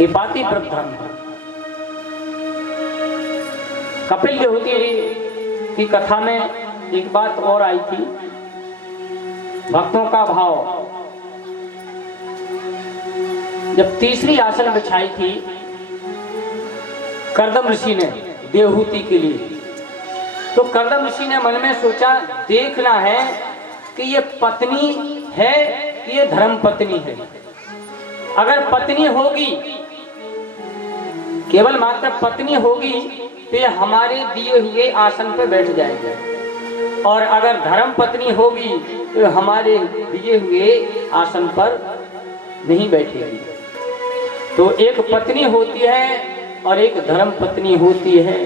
ये बात ही प्रधान है। कपिल देवहूति की कथा में एक बात और आई थी, भक्तों का भाव। जब तीसरी आसन बिछाई थी कर्दम ऋषि ने देवहूति के लिए, तो कर्दम ऋषि ने मन में सोचा देखना है कि ये पत्नी है कि ये धर्म पत्नी है। अगर पत्नी होगी, केवल मात्र पत्नी होगी, तो ये हमारे दिए हुए आसन पर बैठ जाएगी, और अगर धर्म पत्नी होगी तो हमारे दिए हुए आसन पर नहीं बैठेगी। तो एक पत्नी होती है और एक धर्म पत्नी होती है।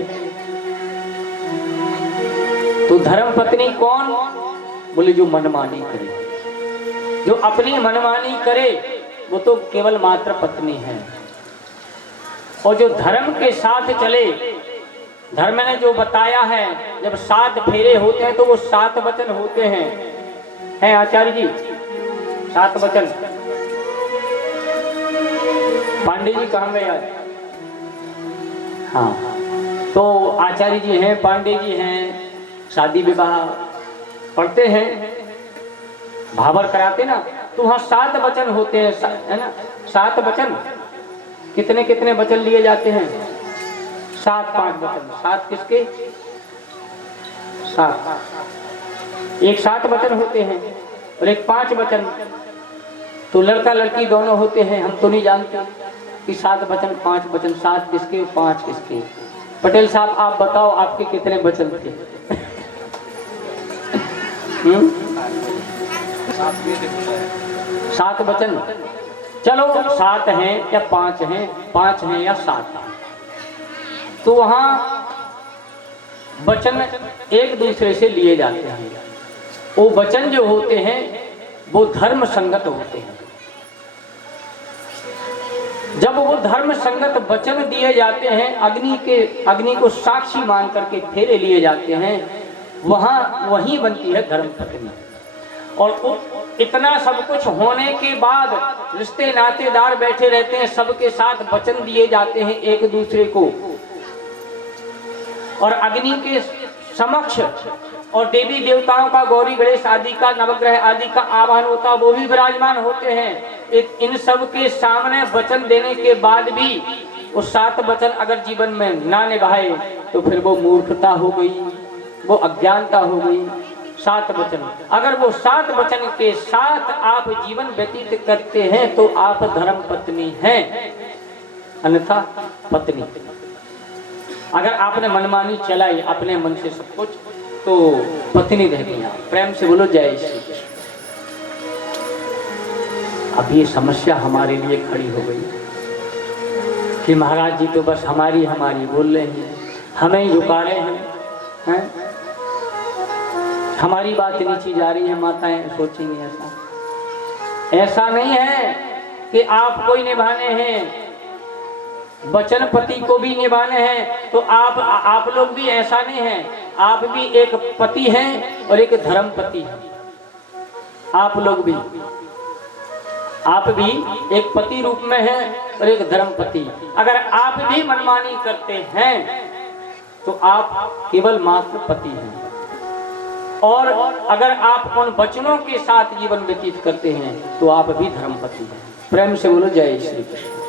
तो धर्म पत्नी कौन? बोले जो मनमानी करे, जो अपनी मनमानी करे वो तो केवल मात्र पत्नी है। और जो धर्म के साथ चले, धर्म ने जो बताया है, जब 7 फेरे होते हैं तो वो 7 वचन होते हैं आचार्य जी, 7 वचन। पांडे जी कहाँ गए आज? हाँ, तो आचार्य जी हैं, पांडे जी हैं, शादी विवाह पढ़ते हैं, भावर कराते ना, तो वहाँ 7 वचन होते हैं, है ना। 7 वचन, कितने कितने वचन लिए जाते हैं? 7 5 वचन। 7 किसके? 7। एक 7 वचन होते हैं और एक 5 वचन। तो लड़का लड़की दोनों होते हैं, हम तो नहीं जानते कि 7 वचन 5 वचन, 7 किसके 5 किसके। पटेल साहब आप बताओ आपके कितने वचन थे? 7 वचन। चलो 7 हैं या 5 हैं, 5 हैं या 7 हैं। तो वहां वचन एक दूसरे से लिए जाते हैं। वो वचन जो होते हैं वो धर्म संगत होते हैं। जब वो धर्म संगत वचन दिए जाते हैं, अग्नि को साक्षी मान करके फेरे लिए जाते हैं, वहीं बनती है धर्म पत्नी। और इतना सब कुछ होने के बाद रिश्ते नातेदार बैठे रहते हैं, सबके साथ वचन दिए जाते हैं एक दूसरे को, और अग्नि के समक्ष और देवी देवताओं का, गौरी गणेश आदि का, नवग्रह आदि का आवाहन होता, वो भी विराजमान होते हैं। इन सब के सामने वचन देने के बाद भी वो 7 वचन अगर जीवन में ना निभाए तो फिर वो मूर्खता हो गई, वो अज्ञानता हो गई। 7 वचन, अगर वो 7 वचन के साथ आप जीवन व्यतीत करते हैं तो आप धर्म पत्नी हैं, अन्यथा पत्नी। अगर आपने मनमानी चलाई अपने मन से सब कुछ, तो पत्नी रह गई। प्रेम से बोलो जय श्री कृष्ण। अब ये समस्या हमारे लिए खड़ी हो गई कि महाराज जी तो बस हमारी बोल रहे हैं, हमें ही झुका रहे हैं, हमारी बात नीची जा रही है। माताएं सोचेंगी ऐसा नहीं है कि आपको ही निभाने हैं, वचन पति को भी निभाने हैं। तो आप लोग भी ऐसा नहीं है, आप भी एक पति हैं और एक धर्म पति हैं। आप लोग भी, आप भी एक पति रूप में हैं और एक धर्म पति। अगर आप भी मनमानी करते हैं तो आप केवल मात्र पति हैं, और अगर आप उन वचनों के साथ जीवन व्यतीत करते हैं तो आप भी धर्म पति हैं। प्रेम से बोलो जय श्री कृष्ण।